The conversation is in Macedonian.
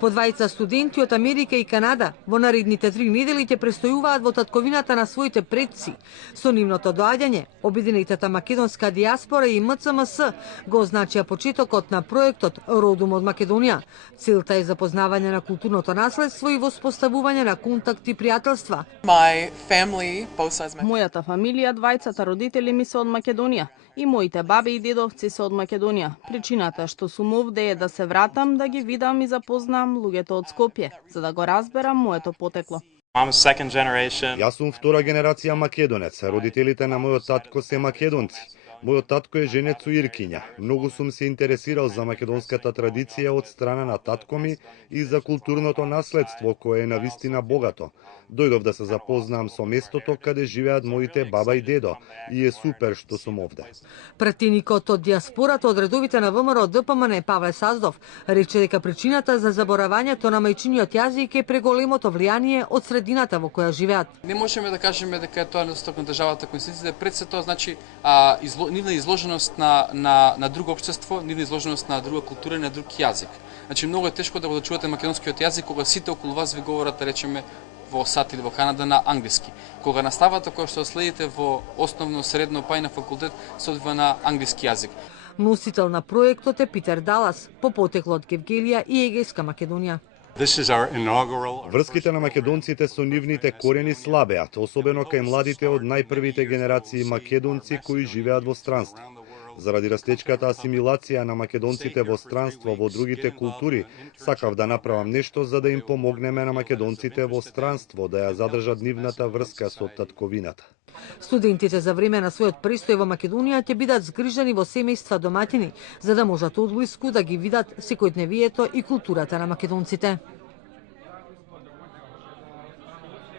По двајца студенти од Америка и Канада во наредните 3 недели ќе престојуваат во татковината на своите предци. Со нивното доаѓање, обединетата македонска диаспора и МЦМС го означија почетокот на проектот Родум од Македонија. Целта е запознавање на културното наследство и воспоставување на контакти и пријателства. Мојата фамилија, двајцата родители ми се од Македонија и моите баби и дедовци се од Македонија. Причината што сум овде е да се вратам, да ги видам и запознам луѓето од Скопје, за да го разберам моето потекло. Јас сум втора генерација македонец, родителите на мојот татко се македонци. Мојот татко е женец Иркиња. Многу сум се интересирал за македонската традиција од страна на татко ми и за културното наследство кое е навистина богато. Дојдов да се запознам со местото каде живеат моите баба и дедо и е супер што сум овде. Пратеникот од диаспората од редовите на ВМРО ДПМН Павле Саздов рече дека причината за заборавањето на мајчиниот јазик е преголемото влијание од средината во која живеат. Не можеме да кажеме дека е тоа недостаток на државата конституција, пред се тоа значи нивна изложеност на друго општество, нивна изложеност на друга култура и на друг јазик. Значи многу е тешко да го дочувате македонскиот јазик кога сите околу вас ви говорат, да речеме, во САД или во Канада на англиски. Кога наставата која што следите во основно, средно, па и на факултет се одвива на англиски јазик. Носител на проектот е Питер Далас, по потекло од Гевгелија и Егејска Македонија. Врските на македонците со нивните корени слабеат, особено кај младите од најпрвите генерации македонци кои живеат во странство. Заради растечката асимилација на македонците во странство во другите култури, сакав да направам нешто за да им помогнеме на македонците во странство да ја задржат нивната врска со татковината. Студентите за време на својот престој во Македонија ќе бидат згрижани во семејства домаќини, за да можат одблиску да ги видат секојдневието и културата на македонците.